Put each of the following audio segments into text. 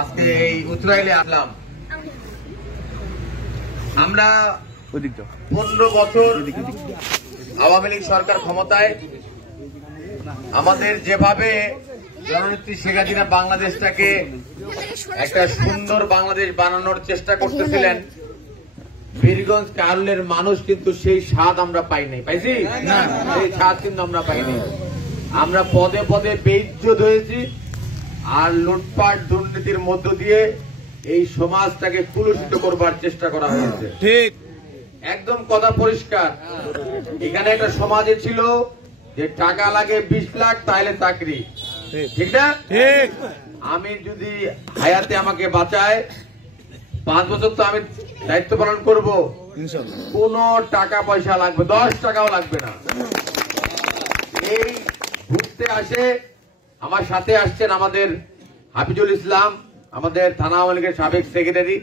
আজকে এই উত্তরাইলে আসলাম। আমরা 15 বছর আওয়ামী লীগ সরকার ক্ষমতায়, আমাদের যেভাবে জননেত্রী শেখ হাসিনা বাংলাদেশটাকে একটা সুন্দর বাংলাদেশ বানানোর চেষ্টা করতেছিলেন, বীরগঞ্জ কারুলের মানুষ কিন্তু সেই স্বাদ আমরা পাইনি। পাইছি না, সেই স্বাদ কিন্তু আমরা পাইনি। আমরা পদে পদে বেইজ্জত হয়েছি, আর লুটপাট দুর্নীতির মধ্য দিয়ে এই সমাজটাকে কুলুষিত করবার চেষ্টা করা হয়েছে। ঠিক, একদম কথা পরিষ্কার। এখানে একটা সমাজে ছিল যে টাকা লাগে 20 লাখ তাহলে চাকরি, ঠিক না? ঠিক। আমি যদি হায়াতে আমাকে বাঁচায় 5 বছর তো আমি দায়িত্ব পালন করব, কোন টাকা পয়সা লাগবে, 10 টাকাও লাগবে না। এই ঘুরতে আসে, আমার সাথে আসছেন আমাদের হাফিজুল ইসলাম, আমাদের থানা আওয়ামী লীগের সাবেক সেক্রেটারি,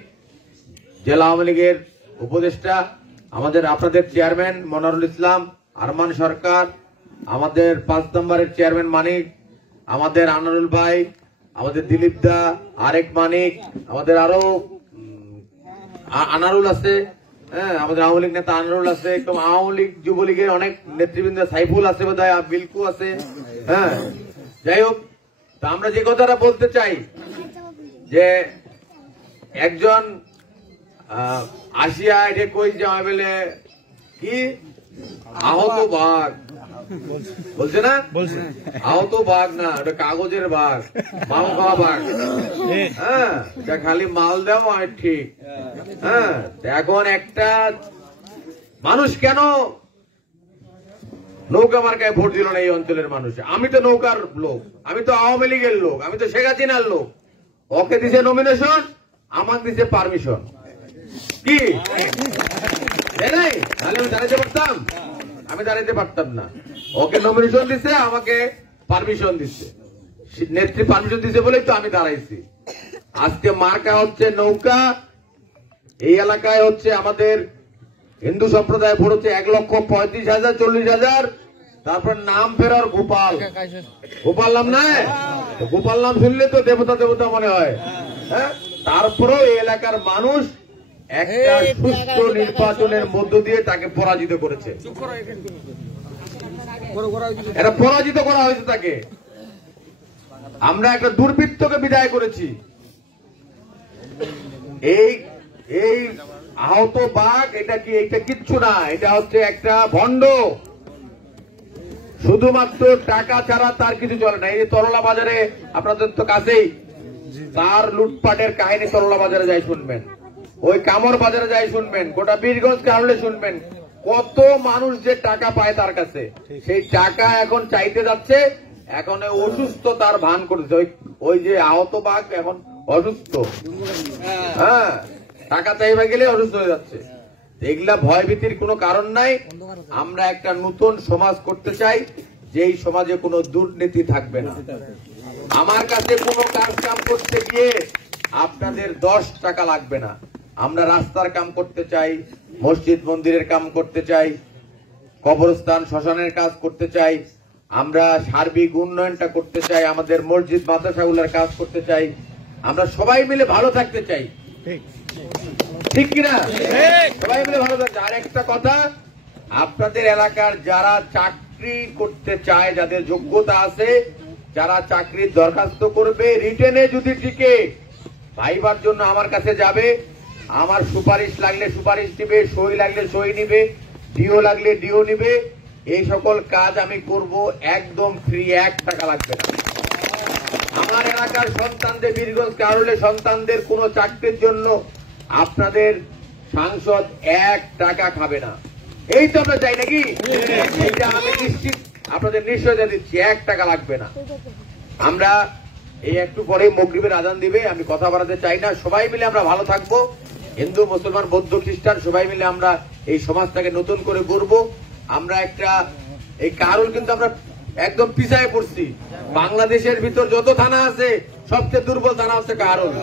জেলা আওয়ামী লীগের উপদেষ্টা, আমাদের আপনাদের চেয়ারম্যান মনোয়ারুল ইসলাম, আরমান সরকার, আমাদের 5 নম্বরের চেয়ারম্যান মানিক, আমাদের আনারুল ভাই, আমাদের দিলীপ দা, আরেক মানিক, আমাদের আরো আনারুল আছে, হ্যাঁ, আমাদের আওয়ামী লীগ নেতা আনারুল আছে, একদম আওয়ামী লীগ যুবলীগের অনেক নেতৃবৃন্দ, সাইফুল আছে বোধহয়, বিলকু আছে, হ্যাঁ। যাই হোক, তা আমরা যে কথাটা বলতে চাই যে একজন আসিয়া এটা কই যাওয়া বলে কি আহত বাঘ বলছে না, আহত বাঘ না, ওটা কাগজের বাঘ, মাল খাওয়া বাঘ, হ্যাঁ, খালি মাল দেওয়া হয়, ঠিক, হ্যাঁ। এখন একটা মানুষ কেন নৌকা মার্কায় ভোট দিল না এই অঞ্চলের মানুষ? আমি তো নৌকার লোক, আমি তো আওয়ামী লীগের লোক, আমি তো শেখ হাসিনার লোক। ওকে দিছে নমিনেশন, আমাকে দিছে পারমিশন, কি নাই? তাহলে আমি দাঁড়াইতে পারতাম? আমি দাঁড়াইতে পারতাম না। ওকে নমিনেশন দিছে, আমাকে পারমিশন দিচ্ছে, নেত্রী পারমিশন দিছে বলেই তো আমি দাঁড়াইছি। আজকে মার্কা হচ্ছে নৌকা। এই এলাকায় হচ্ছে আমাদের হিন্দু সম্প্রদায় ভোট হচ্ছে 1,35,000, 40,000। তারপর নাম ফেরার গোপাল, গোপাল নাম নাই, গোপাল নাম শুনলে তো দেবতা দেবতা মনে হয়, হ্যাঁ। তারপরেও এই এলাকার মানুষ একটা সুস্থ নির্বাচনের মধ্য দিয়ে তাকে পরাজিত করেছে, এটা পরাজিত করা হয়েছে তাকে। আমরা একটা দুর্বৃত্তকে বিদায় করেছি। এই আহত বাঘ এটা কি? এটা কিচ্ছু না, এটা হচ্ছে একটা ভণ্ড। শুধুমাত্র টাকা ছাড়া তার কিছু চলে না। এই যে তরলা বাজারে, আপনাদের তো কাছেই, তার লুটপাটের কাহিনী তরলা বাজারে যাই শুনবেন, ওই কামর বাজারে যাই শুনবেন, গোটা বীরগঞ্জ কারণে শুনবেন, কত মানুষ যে টাকা পায় তার কাছে। সেই টাকা এখন চাইতে যাচ্ছে, এখন অসুস্থ তার ভান করছে। ওই যে আহত বাঘ এখন অসুস্থ, হ্যাঁ, টাকা চাইবা গেলে অসুস্থ হয়ে যাচ্ছে। এগুলা ভয় ভীতির কোনো কারণ নাই। আমরা একটা নতুন সমাজ করতে চাই, যেই সমাজে কোনো দুর্নীতি থাকবে না। আমার কাছে কোনো কাজ কাম করতে গিয়ে আপনাদের 10 টাকা লাগবে না। আমরা রাস্তার কাম করতে চাই, মসজিদ মন্দিরের কাম করতে চাই, কবরস্থান শ্মশানের কাজ করতে চাই, আমরা সার্বিক উন্নয়নটা করতে চাই, আমাদের মসজিদ মাদ্রাসাগুলোর কাজ করতে চাই, আমরা সবাই মিলে ভালো থাকতে চাই, ঠিক কিনা? সবাই মিলে ভালো থাকতে। আর একটা কথা, আপনাদের এলাকার যারা চাকরি করতে চায়, যাদের যোগ্যতা আছে, যারা চাকরির দরখাস্ত করবে, রিটেনে যদি টিকে ভাইবার জন্য আমার কাছে যাবে, আমার সুপারিশ লাগলে সুপারিশ দিবে, সই লাগলে সই নিবে, ডিও লাগলে ডিও নিবে। এই সকল কাজ আমি করব একদম ফ্রি, 1 টাকা লাগবে না। আমার এলাকার সন্তানদের, বীরগঞ্জ কারুলে সন্তানদের কোন চাকরির জন্য আপনাদের সাংসদ 1 টাকা খাবে না। এই তো আমরা চাই নাকি? এটা আমি নিশ্চিত আপনাদের নিশ্চয়তা দিচ্ছি, 1 টাকা লাগবে না। আমরা এই একটু পরে মাগরিবের আজান দিবে, আমি কথা বাড়াতে চাই না। সবাই মিলে আমরা ভালো থাকবো, হিন্দু মুসলমান বৌদ্ধ খ্রিস্টান সবাই মিলে আমরা এই সমাজটাকে নতুন করে গড়ব। আমরা একটা এই কারুল কিন্তু আমরা একদম পিছায় পড়ছি। বাংলাদেশের ভিতর যত থানা আছে সবচেয়ে দুর্বল থানা হচ্ছে কারুল।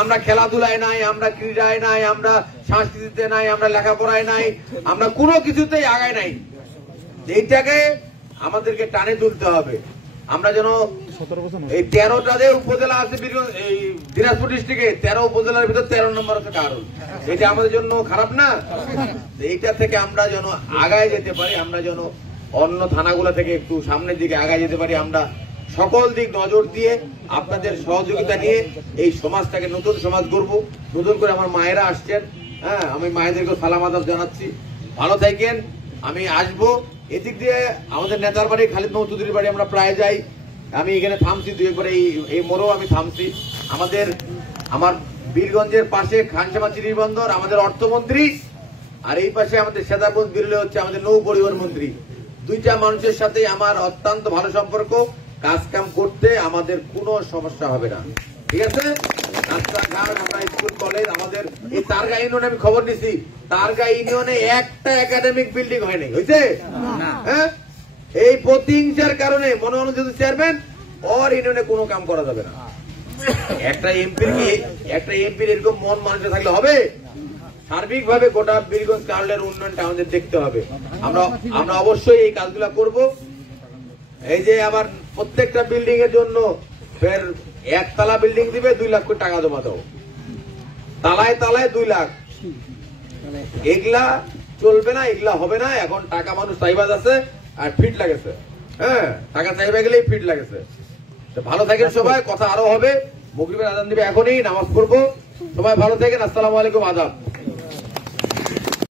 আমরা খেলাধুলায় নাই, আমরা ক্রীড়ায় নাই, আমরা সংস্কৃতিতে নাই, আমরা লেখাপড়ায় নাই, আমরা কোনো কিছুতেই আগায় নাই। এইটাকে আমাদেরকে টানে তুলতে হবে। আমরা যেন এই 13টা যে উপজেলা আছে এই দিনাজপুর ডিস্ট্রিক্টে 13 উপজেলার ভিতর 13 নম্বর হচ্ছে কারণ। এটা আমাদের জন্য খারাপ না? এইটা থেকে আমরা যেন আগায় যেতে পারি, আমরা যেন অন্য থানাগুলো থেকে একটু সামনের দিকে আগায় যেতে পারি, আমরা সকল দিক নজর দিয়ে আপনাদের সহযোগিতা নিয়ে এই সমাজটাকে নতুন সমাজ গড়ব। নতুন করে আমার মায়েরা আসছেন, হ্যাঁ, আমি মায়েদেরকে সালাম আদাব জানাচ্ছি। ভালো থাকেন, আমি আসবো। এদিক দিয়ে আমাদের নেতার বাড়ি খালিদ মাহমুদ চৌধুরীর বাড়ি আমরা প্রায় যাই। আমি এখানে থামছি, দুই একবার এই মোড়েও আমি থামছি। আমার বীরগঞ্জের পাশে খানসামা চিনি বন্দর, আমাদের অর্থমন্ত্রী, আর এই পাশে আমাদের সেদাগঞ্জ বিরলে হচ্ছে আমাদের নৌ পরিবহন মন্ত্রী। দুইটা মানুষের সাথে আমার অত্যন্ত ভালো সম্পর্ক। কাজ কাম করতে আমাদের কোনো সমস্যা হবে না, ঠিক আছে? রাস্তাঘাট, আমরা স্কুল কলেজ, আমাদের এই তারগা ইউনিয়নে আমি খবর নিছি, তারগা ইউনিয়নে একটা একাডেমিক বিল্ডিং হয়নি, হয়েছে? হ্যাঁ, এই প্রতিহিংসার কারণে মনোনয়ন চেয়ারম্যান ওর ইউনিয়নে কোনো কাম করা যাবে না। একটা এমপির এরকম মন মানুষের থাকলে হবে? সার্বিক ভাবে গোটা বীরগঞ্জ কার্লের উন্নয়নটা আমাদের দেখতে হবে। আমরা অবশ্যই এই কাজগুলো করব। এই যে আবার প্রত্যেকটা বিল্ডিং এর জন্য ফের একতলা বিল্ডিং দিবে 2 লাখ করে টাকা জমা দাও, তালায় তালায় 2 লাখ। এগুলা চলবে না, এগুলা হবে না। এখন টাকা মানুষ চাইবাজ আছে আর ফিট লাগেছে, হ্যাঁ, টাকা চাইবা গেলেই ফিট লাগেছে। ভালো থাকেন সবাই, কথা আরো হবে। মাগরিবের আজান দিবে, এখনই নামাজ পড়বো। সবাই ভালো থাকেন, আসসালামু আলাইকুম, আদাব।